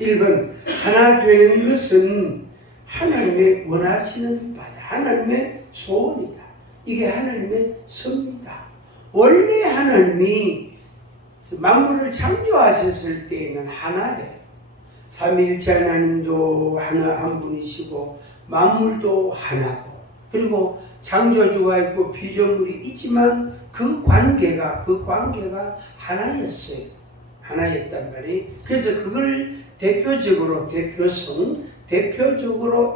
1번 하나 되는 것은 하나님의 원하시는 바다, 하나님의 소원이다. 이게 하나님의 섭니다. 원래 하나님이 만물을 창조하셨을 때에는 하나예요. 삼위일체 하나님도 하나 한 분이시고 만물도 하나고, 그리고 창조주가 있고 피조물이 있지만 그 관계가 하나였어요. 하나였단 말이에요. 그래서 그걸 대표적으로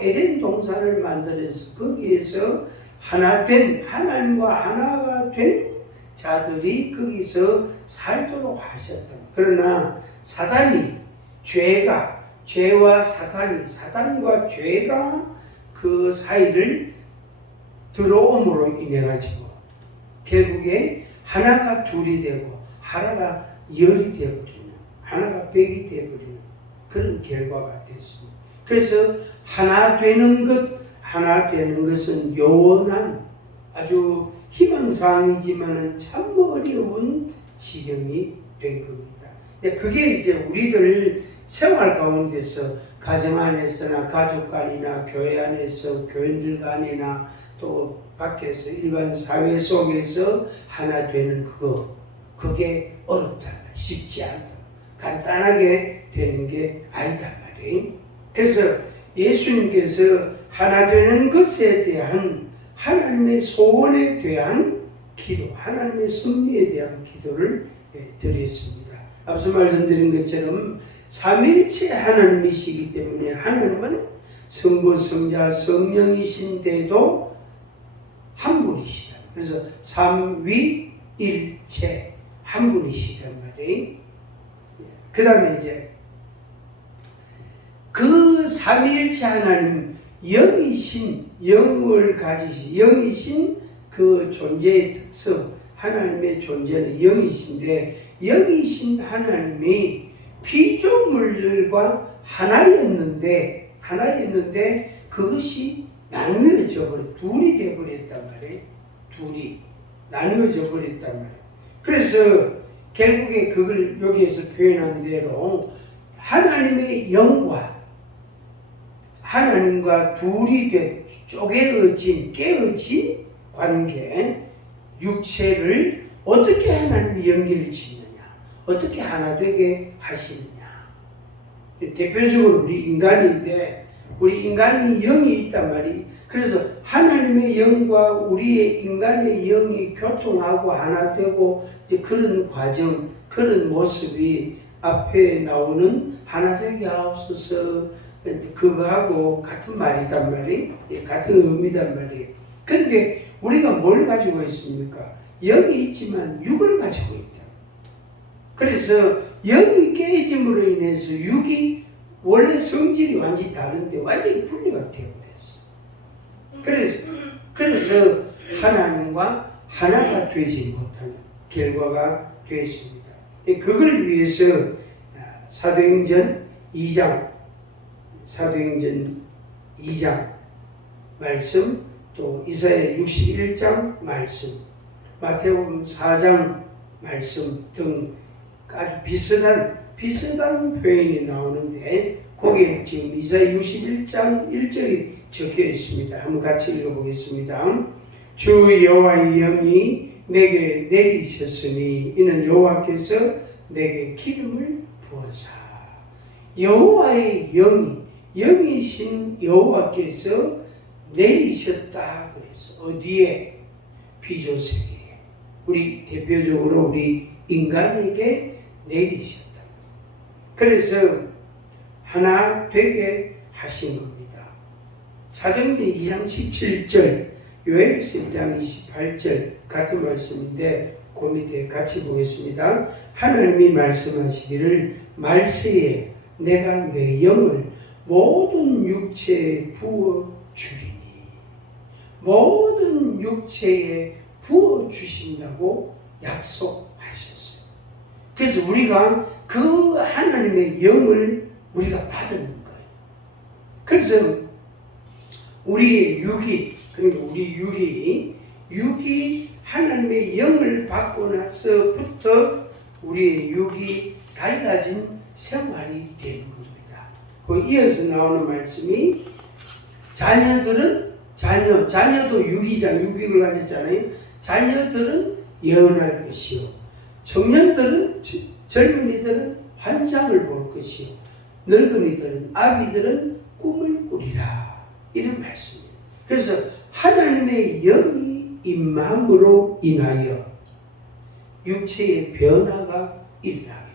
에덴 동산을 만들어서 거기에서 하나님과 하나가 된 자들이 거기서 살도록 하셨다. 그러나 사단과 죄가 그 사이를 들어옴으로 인해 가지고 결국에 하나가 둘이 되고 하나가 열이 되어버리는, 하나가 백이 되어버리는 그런 결과가 됐습니다. 그래서 하나 되는 것은 요원한 아주 희망사항이지만은 참 어려운 지경이 된 겁니다. 그게 이제 우리들 생활 가운데서 가정 안에서나 가족 간이나 교회 안에서 교인들 간이나 또 밖에서 일반 사회 속에서 하나 되는 그게 어렵다, 쉽지 않다, 간단하게 되는 게 아니다 말이에요. 그래서 예수님께서 하나 되는 것에 대한 하나님의 소원에 대한 기도, 하나님의 섭리에 대한 기도를 드렸습니다. 앞서 말씀드린 것처럼 삼위일체 하나님이시기 때문에 하나님은 성부, 성자, 성령이신데도 한 분이시다. 그래서 삼위일체 한 분이시단 말이에요. 그 다음에 이제 그 삼위일체 하나님 영을 가지신 영이신 그 존재의 특성, 하나님의 존재는 영이신데, 영이신 하나님이 피조물들과 하나였는데 그것이 나누어져 버려, 둘이 되어버렸단 말이에요. 둘이 나누어져 버렸단 말이에요. 그래서 결국에 그걸 여기에서 표현한 대로 하나님의 영과 하나님과 둘이 깨어진 관계, 육체를 어떻게 하나님이 연결을 짓느냐, 어떻게 하나 되게 하시느냐. 대표적으로 우리 인간인데, 우리 인간이 영이 있단 말이에요. 그래서 하나님의 영과 우리의 인간의 영이 교통하고 하나 되고, 그런 과정, 그런 모습이 앞에 나오는 하나 되게 하옵소서, 그거하고 같은 말이단 말이에요. 같은 의미단 말이에요. 근데 우리가 뭘 가지고 있습니까? 영이 있지만 육을 가지고 있다. 그래서 영이 깨짐으로 인해서 육이 원래 성질이 완전히 다른데 완전히 분리가 되어버렸어. 그래서 하나님과 하나가 되지 못하는 결과가 되었습니다. 그걸 위해서 사도행전 2장 말씀, 또 이사야 61장 말씀, 마태복음 4장 말씀 등 아주 비슷한 표현이 나오는데, 거기에 지금 이사야 61장 1절이 적혀 있습니다. 한번 같이 읽어보겠습니다. 주 여호와의 영이 내게 내리셨으니 이는 여호와께서 내게 기름을 부어사. 여호와의 영이신 여호와께서 내리셨다 그랬어. 어디에? 피조세계에. 우리 대표적으로 우리 인간에게 내리셨다. 그래서 하나 되게 하신 겁니다. 사도행전 2장 17절, 요엘서 2장 28절 같은 말씀인데 그 밑에 같이 보겠습니다. 하나님이 말씀하시기를 말세에 내가 내 영을 모든 육체에 부어주리니, 모든 육체에 부어주신다고 약속하셨어요. 그래서 우리가 그 하나님의 영을 우리가 받는 거예요. 그래서 우리의 육이, 그러니까 우리 육이 하나님의 영을 받고 나서부터 우리의 육이 달라진 생활이 되는 겁니다. 그 이어서 나오는 말씀이 자녀도 유익을 가졌잖아요. 자녀들은 예언할 것이요, 청년들은 젊은이들은 환상을 볼 것이요, 늙은이들은 아비들은 꿈을 꾸리라, 이런 말씀이에요. 그래서 하나님의 영이 임함으로 인하여 육체의 변화가 일어나게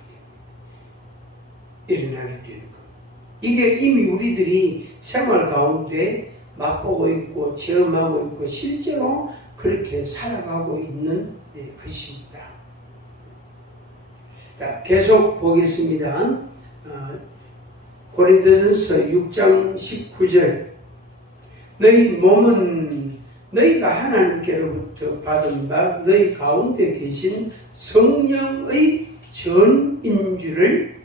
되는 것. 이게 이미 우리들이 생활 가운데 맛보고 있고 체험하고 있고 실제로 그렇게 살아가고 있는 것입니다. 자, 계속 보겠습니다. 고린도전서 6장 19절. 너희 몸은 너희가 하나님께로부터 받은 바 너희 가운데 계신 성령의 전인 줄을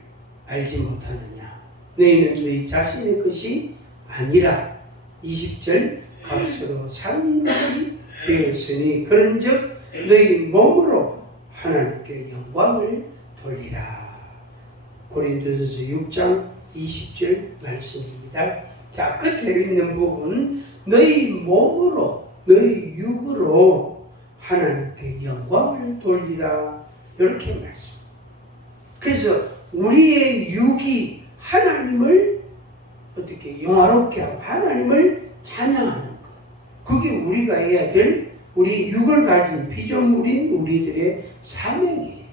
알지 못하느냐. 너희는 너희 자신의 것이 아니라 20절 값으로 산 것이 되었으니 그런즉 너희 몸으로 하나님께 영광을 돌리라. 고린도전서 6장 20절 말씀입니다. 자, 끝에 있는 부분, 너희 몸으로, 너희 육으로 하나님께 영광을 돌리라, 이렇게 말씀. 그래서 우리의 육이 하나님을 어떻게 영화롭게 하고 하나님을 찬양하는 것, 그게 우리가 해야 될, 우리 육을 가진 피조물인 우리들의 사명이에요.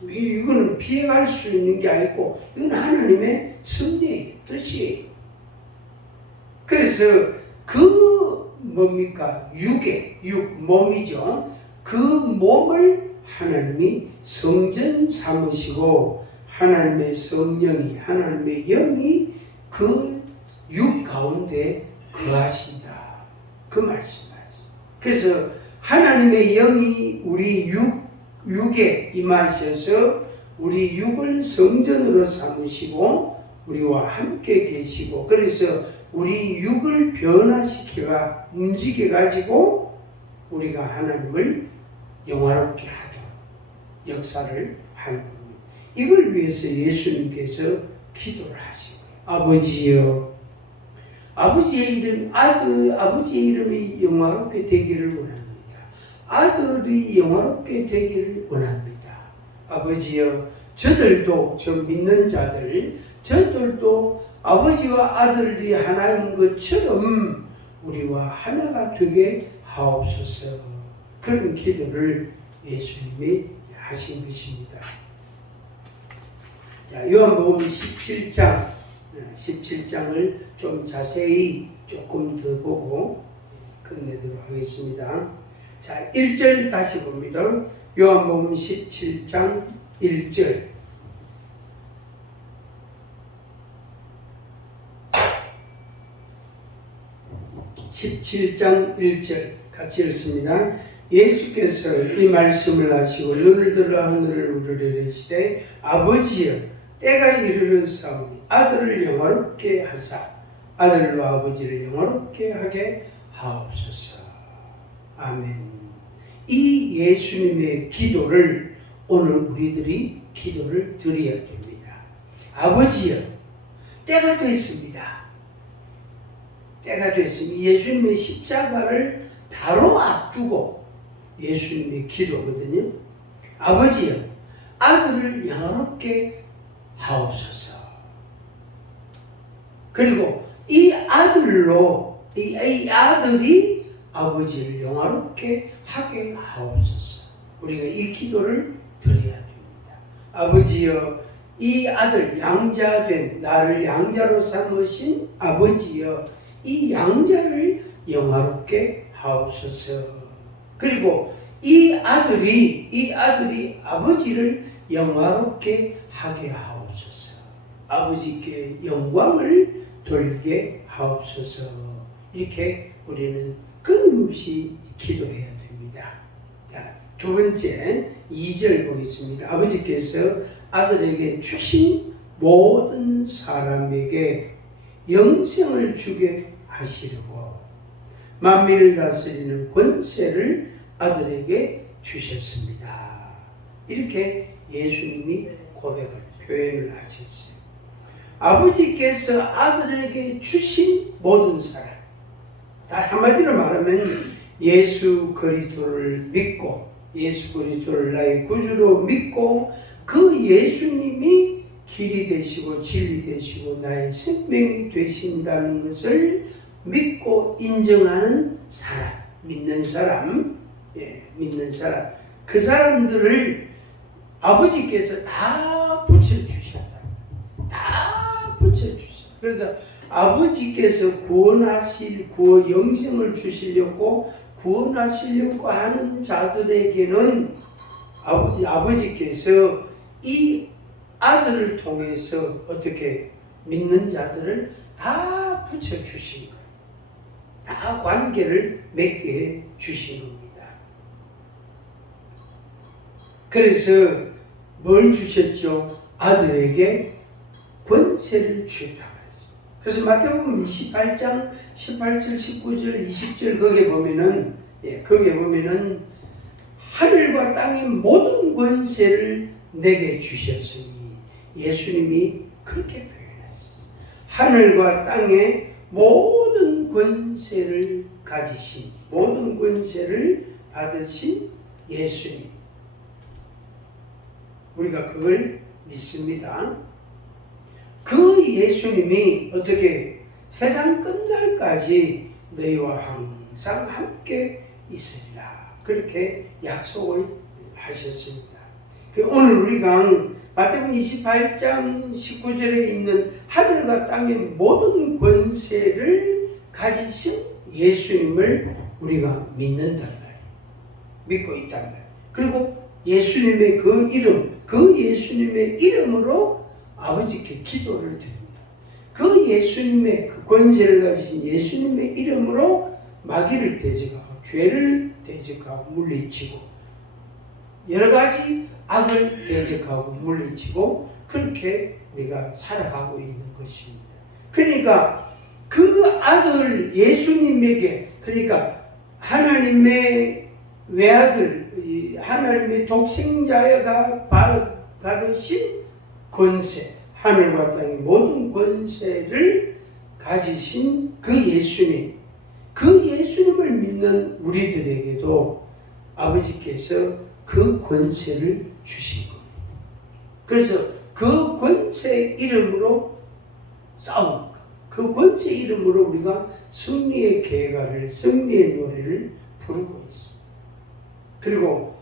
이거는 피해갈 수 있는 게 아니고 이건 하나님의 섭리예요, 뜻이에요. 그래서 뭡니까? 육, 몸이죠. 그 몸을 하나님이 성전 삼으시고 하나님의 성령이, 하나님의 영이 그 육 가운데 거하신다, 그 말씀이죠. 그래서 하나님의 영이 우리 육에 임하셔서 우리 육을 성전으로 삼으시고 우리와 함께 계시고, 그래서 우리 육을 변화시켜가 움직여가지고 우리가 하나님을 영화롭게 하도록 역사를 하는 겁니다. 이걸 위해서 예수님께서 기도를 하신 거예요. 아버지여, 아버지의 이름이 영화롭게 되기를 원합니다. 아들이 영화롭게 되기를 원합니다. 아버지여, 저들도, 저 믿는 자들, 저들도 아버지와 아들이 하나인 것처럼 우리와 하나가 되게 하옵소서. 그런 기도를 예수님이 하신 것입니다. 자, 요한복음 17장을 좀 자세히 조금 더 보고 끝내도록 하겠습니다. 자, 1절 다시 봅니다. 요한복음 17장 1절. 같이 읽습니다. 예수께서 이 말씀을 하시고 눈을 들어 하늘을 우러러시되 아버지여, 때가 이르렀사오니 아들을 영화롭게 하사 아들과 아버지를 영화롭게 하게 하옵소서. 아멘. 이 예수님의 기도를 오늘 우리들이 기도를 드려야 됩니다. 아버지여, 때가 됐습니다. 때가 됐습니다. 예수님의 십자가를 바로 앞두고 예수님의 기도거든요. 아버지여, 아들을 영화롭게 하옵소서. 그리고 이 아들로 이 아들이 아버지를 영화롭게 하게 하옵소서. 우리가 이 기도를 드려야 됩니다. 아버지여, 이 아들, 양자된 나를 양자로 삼으신 아버지여, 이 양자를 영화롭게 하옵소서. 그리고 이 아들이 아버지를 영화롭게 하게 하옵소서. 아버지께 영광을 돌리게 하옵소서. 이렇게 우리는 끊임없이 기도해야 됩니다. 자, 두 번째 2절 보겠습니다. 아버지께서 아들에게 주신 모든 사람에게 영생을 주게 하시려고 만민을 다스리는 권세를 아들에게 주셨습니다. 이렇게 예수님이 고백을, 표현을 하셨어요. 아버지께서 아들에게 주신 모든 사랑, 다 한마디로 말하면 예수 그리스도를 믿고 예수 그리스도를 나의 구주로 믿고 그 예수님이 길이 되시고 진리 되시고 나의 생명이 되신다는 것을 믿고 인정하는 사람, 믿는 사람, 믿는 사람, 그 사람들을 아버지께서 다 붙여주셨다. 다 붙여주셨다. 그래서 아버지께서 구원하실 영생을 주시려고 구원하시려고 하는 자들에게는 아버지께서 이 아들을 통해서 어떻게 믿는 자들을 다 붙여주신 거예요. 다 관계를 맺게 주신 겁니다. 그래서 뭘 주셨죠? 아들에게 권세를 주셨다고 그랬어요. 그래서 마태복음 28장 18절, 19절, 20절 거기에 보면은 하늘과 땅의 모든 권세를 내게 주셨으니 예수님이 그렇게 표현했어요. 하늘과 땅의 모든 권세를 가지신, 모든 권세를 받으신 예수님. 우리가 그걸 믿습니다. 그 예수님이 어떻게 세상 끝날까지 너희와 항상 함께 있으리라. 그렇게 약속을 하셨습니다. 오늘 우리가 마태복음 28장 19절에 있는 하늘과 땅의 모든 권세를 가지신 예수님을 우리가 믿는단 말이에요. 믿고 있단 말이에요. 그리고 예수님의 그 이름, 그 예수님의 이름으로 아버지께 기도를 드립니다. 그 예수님의 그 권세를 가지신 예수님의 이름으로 마귀를 대적하고 죄를 대적하고 물리치고 여러 가지 악을 대적하고 물리치고 그렇게 우리가 살아가고 있는 것입니다. 그러니까 그 아들 예수님에게, 그러니까 하나님의 외아들, 하나님의 독생자가 받으신 권세, 하늘과 땅의 모든 권세를 가지신 그 예수님, 그 예수님을 믿는 우리들에게도 아버지께서 그 권세를 주신 겁니다. 그래서 그 권세 이름으로 싸우는 것, 그 권세 이름으로 우리가 승리의 계가를, 승리의 노래를 부르고 있습니다. 그리고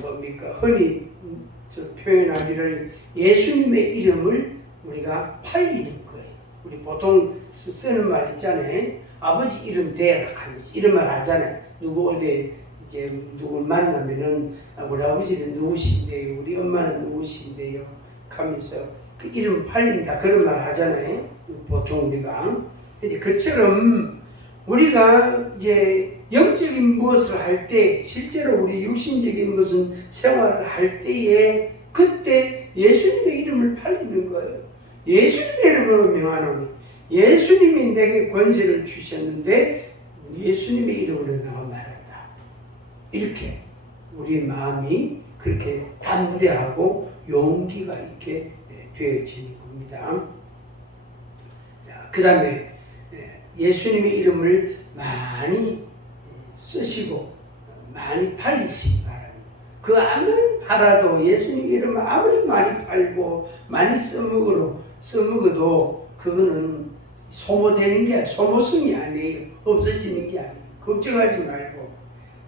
뭡니까? 흔히 표현하기를 예수님의 이름을 우리가 팔리는 거예요. 우리 보통 쓰는 말 있잖아요. 아버지 이름 대라 하면서 이런 말 하잖아요. 누구 어디 이제 누구 만나면은 우리 아버지는 누구신데요, 우리 엄마는 누구신데요 하면서 그 이름 팔린다 그런 말 하잖아요. 보통 우리가. 근데 그처럼 우리가 이제 영적인 무엇을 할 때, 실제로 우리 육신적인 무슨 생활을 할 때에 그때 예수님의 이름을 팔리는 거예요. 예수님의 이름으로 명하노니, 예수님이 내게 권세를 주셨는데 예수님의 이름으로 내가 말한다. 이렇게 우리 마음이 그렇게 담대하고 용기가 있게 되어지는 겁니다. 자, 그 다음에 예수님의 이름을 많이 쓰시고 많이 팔리시기 바랍니다. 그 아무리 팔아도 예수님 이름을 아무리 많이 팔고 많이 써먹어도 그거는 소모되는 게 소모성이 아니에요. 없어지는 게 아니에요. 걱정하지 말고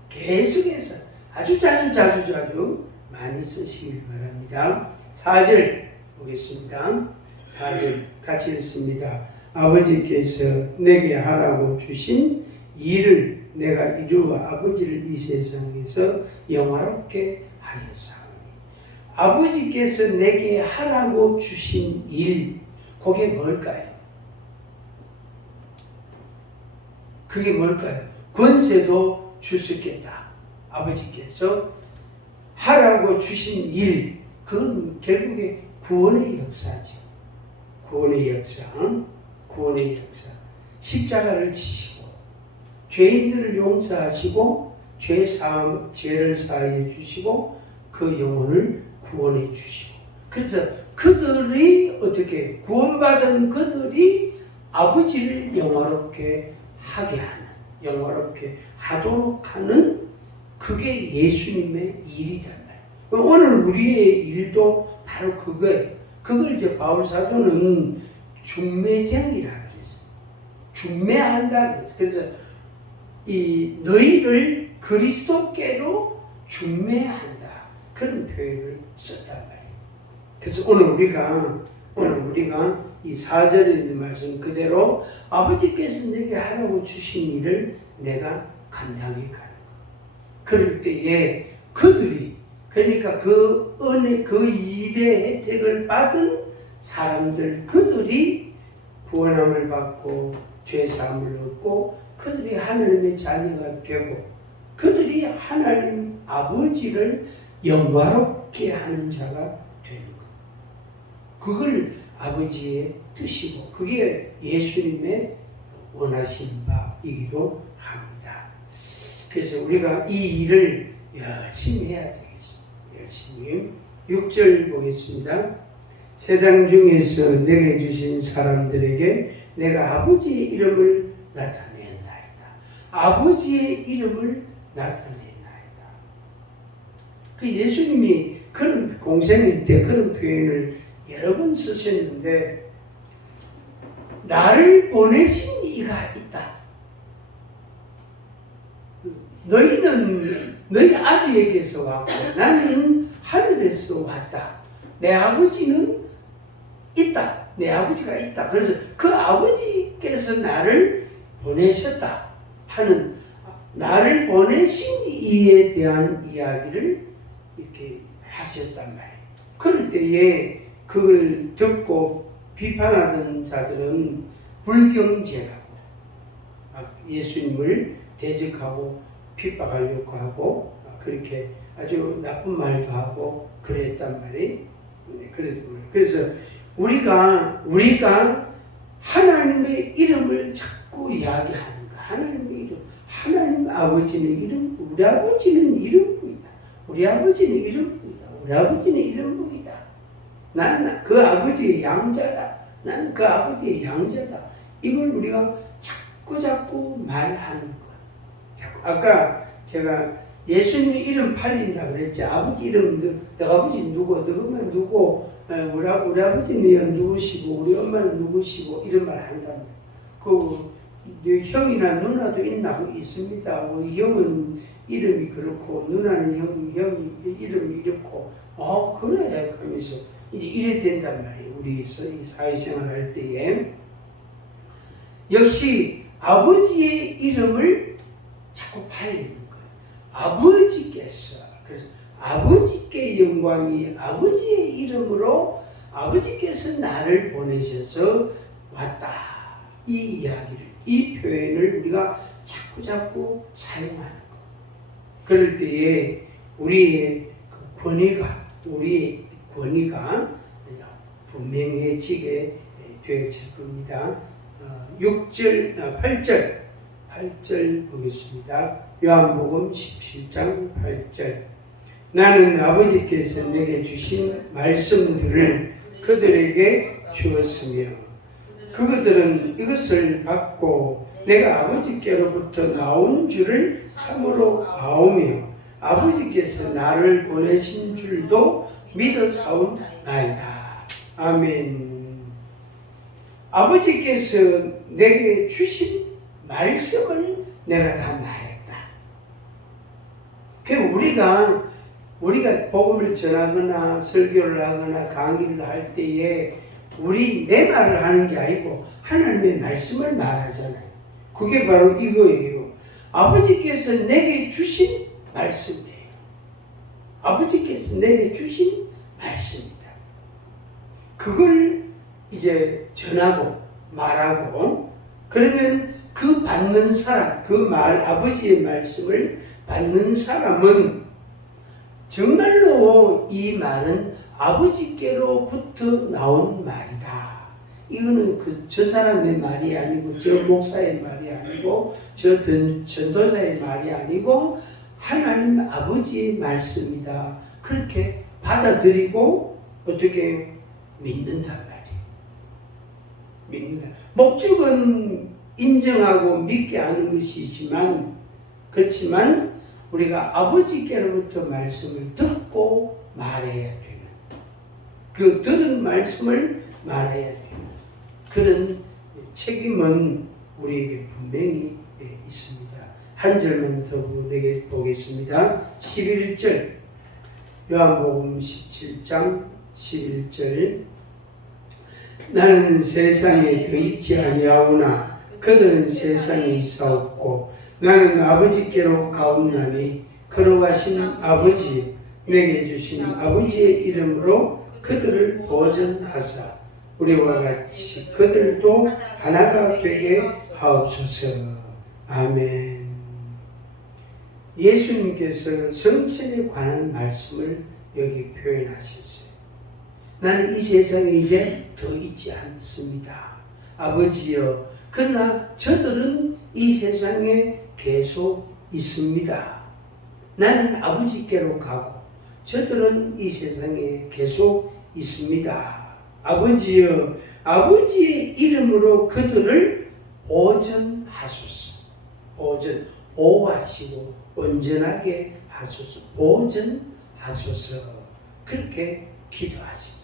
계속해서 아주 자주 많이 쓰시길 바랍니다. 4절 보겠습니다. 4절 같이 읽습니다. 아버지께서 내게 하라고 주신 일을 내가 이루어 아버지를 이 세상에서 영화롭게 하였사오니. 아버지께서 내게 하라고 주신 일, 그게 뭘까요? 그게 뭘까요? 권세도 주셨겠다. 아버지께서 하라고 주신 일, 그건 결국에 구원의 역사죠. 구원의 역사. 구원의 역사. 십자가를 지시고 죄인들을 용서하시고 죄를 사하여 주시고 그 영혼을 구원해 주시고 그래서 그들이 어떻게 구원받은 그들이 아버지를 영화롭게 하게 하는, 영화롭게 하도록 하는 그게 예수님의 일이단 말이에요. 오늘 우리의 일도 바로 그거예요. 그걸 이제 바울 사도는 중매쟁이라 그랬어요. 중매한다 그랬어요. 그래서 이 너희를 그리스도께로 중매한다, 그런 표현을 썼단 말이에요. 그래서 오늘 우리가 이 4절에 있는 말씀 그대로 아버지께서 내게 하라고 주신 일을 내가 감당해 가는 거. 그럴 때에 그들이, 그러니까 그 은혜, 그 일의 혜택을 받은 사람들, 그들이 구원함을 받고 죄사함을 얻고 그들이 하나님의 자녀가 되고 그들이 하나님 아버지를 영화롭게 하는 자가 되는 것. 그걸 아버지의 뜻이고 그게 예수님의 원하신 바이기도 합니다. 그래서 우리가 이 일을 열심히 해야 되겠습니다. 열심히. 6절 보겠습니다. 세상 중에서 내게 주신 사람들에게 내가 아버지의 이름을 나타내나이다. 아버지의 이름을 나타내나이다. 그 예수님이 그런 공생일 때 그런 표현을 여러 번 쓰셨는데, 나를 보내신 이가 있다. 너희는 너희 아비에게서 왔고 나는 하늘에서 왔다. 내 아버지는 있다. 내 아버지가 있다. 그래서 그 아버지께서 나를 보내셨다 하는, 나를 보내신 이에 대한 이야기를 이렇게 하셨단 말이에요. 그럴 때에 그걸 듣고 비판하던 자들은 불경제라고 예수님을 대적하고 핍박하려고 하고 그렇게 아주 나쁜 말도 하고 그랬단 말이에요. 그래서 우리가 하나님의 이름을 자꾸 이야기하는 거. 하나님의 이름, 하나님 아버지는 이름, 우리 아버지는 이름부이다. 우리 아버지는 이름부이다. 우리 아버지는 이름부이다. 나는 그 아버지의 양자다. 나는 그 아버지의 양자다. 이걸 우리가 자꾸 말하는 거예요. 아까 제가 예수님 이름 팔린다 그랬지. 아버지 이름, 내 아버지 누구, 너 엄마 누구, 우리 아버지는 누구시고, 우리 엄마는 누구시고, 이런 말 한다면. 네 형이나 누나도 있습니다. 형은 이름이 그렇고, 누나는 형이 이름이 이렇고, 그래. 그러면서 이래 된단 말이에요. 우리 사회생활 할 때에. 역시 아버지의 이름을 자꾸 팔리는 거예요. 아버지께서, 그래서 아버지께 영광이, 아버지의 이름으로 아버지께서 나를 보내셔서 왔다. 이 이야기를, 이 표현을 우리가 자꾸 사용하는 거. 그럴 때에 우리의 권위가 분명해지게 되어질 겁니다. 8절 보겠습니다. 요한복음 17장 8절. 나는 아버지께서 내게 주신 말씀들을 그들에게 주었으며 그들은 이것을 받고 내가 아버지께로부터 나온 줄을 참으로 아오며 아버지께서 나를 보내신 줄도 믿어 사옵나이다. 아멘. 아버지께서 내게 주신 말씀을 내가 다 말했다. 우리가 복음을 전하거나 설교를 하거나 강의를 할 때에 내 말을 하는 게 아니고 하나님의 말씀을 말하잖아요. 그게 바로 이거예요. 아버지께서 내게 주신 말씀이에요. 아버지께서 내게 주신 말씀이다. 그걸 이제 전하고 말하고, 그러면 그 받는 사람, 아버지의 말씀을 받는 사람은 정말로 이 말은 아버지께로부터 나온 말이다. 이거는 저 사람의 말이 아니고, 저 목사의 말이 아니고, 저 전도자의 말이 아니고, 하나님 아버지의 말씀이다. 그렇게 받아들이고 어떻게 믿는단 말이에요. 믿는다. 목적은 인정하고 믿게 하는 것이지만, 그렇지만 우리가 아버지께로부터 말씀을 듣고 말해야 되는, 그 들은 말씀을 말해야 되는 그런 책임은 우리에게 분명히 있습니다. 한 절만 더 보겠습니다. 11절, 요한복음 17장 11절. 나는 세상에 더 있지 아니하오나 그들은 세상에 있사옵고 나는 아버지께로 가옵나니 걸어가신 아버지, 내게 주신 아버지의 이름으로 그들을 보전하사 우리와 같이 그들도 하나가 되게 하옵소서. 아멘. 예수님께서 성천에 관한 말씀을 여기 표현하셨어요. 나는 이 세상에 이제 더 있지 않습니다. 아버지여, 그러나 저들은 이 세상에 계속 있습니다. 나는 아버지께로 가고 저들은 이 세상에 계속 있습니다. 아버지여, 아버지의 이름으로 그들을 보전하소서. 보호하시고 온전하게 하소서. 보전하소서. 그렇게 기도하셨어요.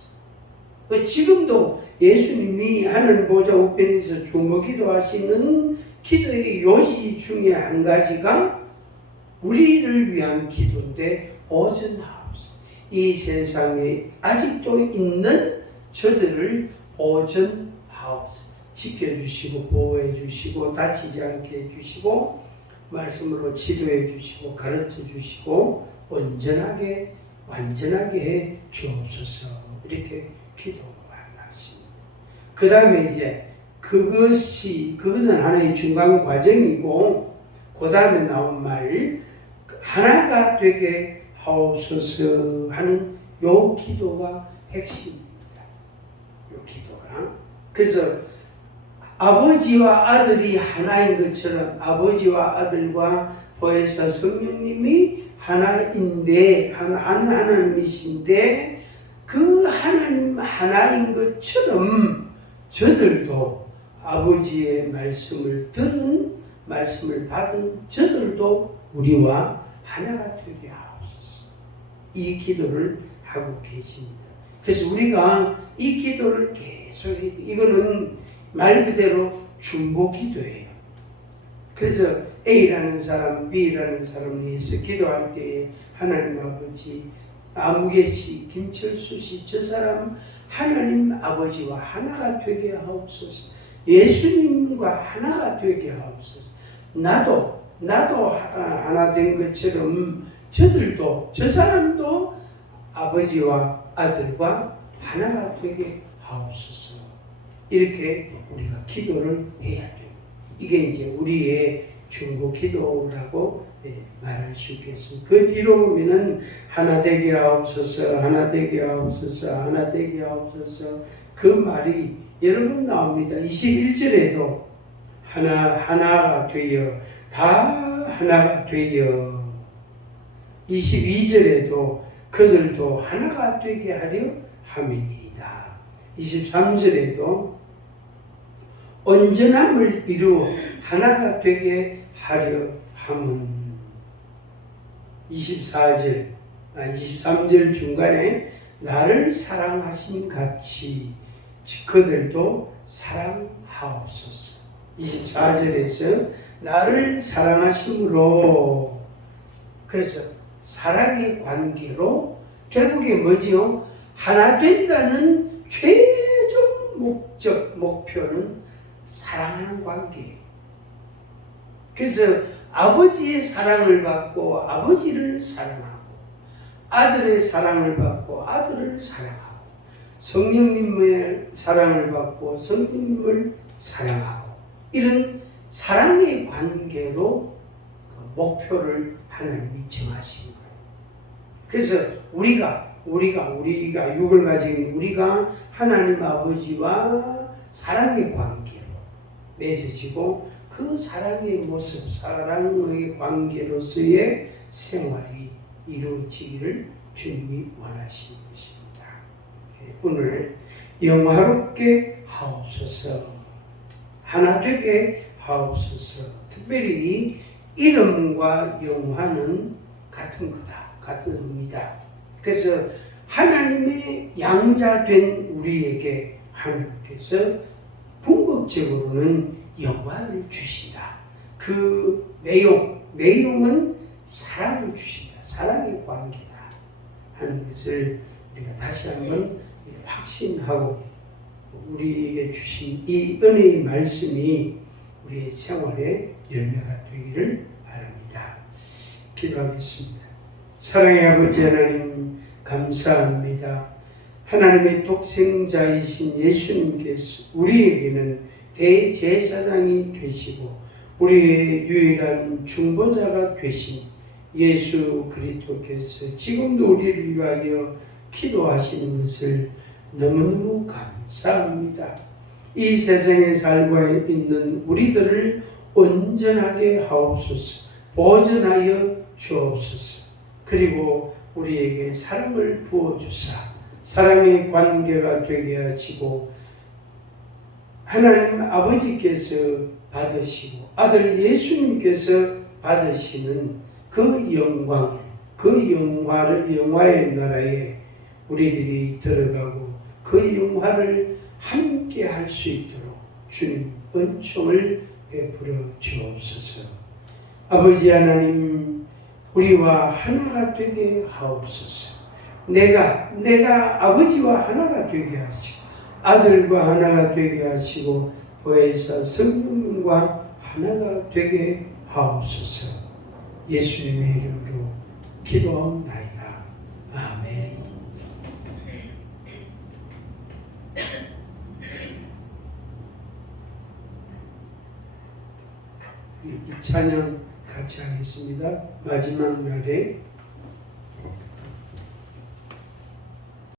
지금도 예수님이 하늘 보좌 우편에서 주무기도 하시는 기도의 요지 중에 한 가지가 우리를 위한 기도인데, 보전하옵소서. 이 세상에 아직도 있는 저들을 보전하옵소서. 지켜주시고 보호해 주시고 다치지 않게 해주시고 말씀으로 지도해 주시고 가르쳐 주시고 온전하게 완전하게 해 주옵소서. 이렇게 기도하십니다. 그 다음에 이제 그것은 하나의 중간 과정이고, 그 다음에 나온 말 하나가 되게 하옵소서 하는 요 기도가 핵심입니다. 요 기도가. 그래서 아버지와 아들이 하나인 것처럼 아버지와 아들과 보혜사 성령님이 하나인데, 하나님이신데, 그 하나님 하나인 것처럼 저들도 아버지의 말씀을 들은, 말씀을 받은 저들도 우리와 하나가 되게 하옵소서. 이 기도를 하고 계십니다. 그래서 우리가 이 기도를 계속 해야 돼요. 이거는 말 그대로 중보 기도예요. 그래서 A라는 사람, B라는 사람을 위해서 기도할 때에 하나님 아버지, 아무개 씨, 김철수 씨, 저 사람 하나님 아버지와 하나가 되게 하옵소서. 예수님과 하나가 되게 하옵소서. 나도 하나 된 것처럼 저들도, 저 사람도 아버지와 아들과 하나가 되게 하옵소서. 이렇게 우리가 기도를 해야 됩니다. 이게 이제 우리의 중보 기도라고 말할 수 있겠습니다. 그 뒤로 보면은 하나 되게 하옵소서, 하나 되게 하옵소서, 하나 되게 하옵소서, 그 말이 여러 번 나옵니다. 21절에도 하나가 되어, 다 하나가 되어. 22절에도 그들도 하나가 되게 하려 함이니이다. 23절에도 온전함을 이루어 하나가 되게 하려 함은. 23절 중간에 나를 사랑하신 같이 그들도 사랑하옵소서. 24절에서 나를 사랑하심으로, 그래서 사랑의 관계로 결국에 뭐지요? 하나 된다는 최종 목표는 사랑하는 관계예요. 그래서 아버지의 사랑을 받고 아버지를 사랑하고, 아들의 사랑을 받고 아들을 사랑하고, 성령님의 사랑을 받고 성령님을 사랑하고, 이런 사랑의 관계로 그 목표를 하나님이 정하신 거예요. 그래서 우리가 육을 가진 우리가 하나님 아버지와 사랑의 관계로 맺어지고, 그 사랑의 모습, 사랑의 관계로서의 생활이 이루어지기를 주님이 원하시는 것입니다. 오늘 영화롭게 하옵소서. 하나 되게 하옵소서. 특별히 이름과 영화는 같은 거다. 같은 의미다. 그래서 하나님의 양자된 우리에게 하나님께서 궁극적으로는 영화를 주신다. 그 내용은 사랑을 주신다. 사랑의 관계다 하는 것을 우리가 다시 한번 확신하고 우리에게 주신 이 은혜의 말씀이 우리의 생활의 열매가 되기를 바랍니다. 기도하겠습니다. 사랑의 아버지 하나님 감사합니다. 하나님의 독생자이신 예수님께서 우리에게는 대제사장이 되시고 우리의 유일한 중보자가 되신 예수 그리스도께서 지금도 우리를 위하여 기도하시는 것을 너무너무 감사합니다. 이 세상에 살고 있는 우리들을 온전하게 하옵소서. 보존하여 주옵소서. 그리고 우리에게 사랑을 부어주사 사랑의 관계가 되게 하시고 하나님 아버지께서 받으시고 아들 예수님께서 받으시는 그 영광을 그 영화의 나라에 우리들이 들어가고 그 영화를 함께 할 수 있도록 주님 은총을 베풀어 주옵소서. 아버지 하나님 우리와 하나가 되게 하옵소서. 내가 아버지와 하나가 되게 하시고 아들과 하나가 되게 하시고 보혜사 성령님과 하나가 되게 하옵소서. 예수님의 이름으로 기도하옵나이다. 아멘. 이 찬양 같이 하겠습니다. 마지막 날에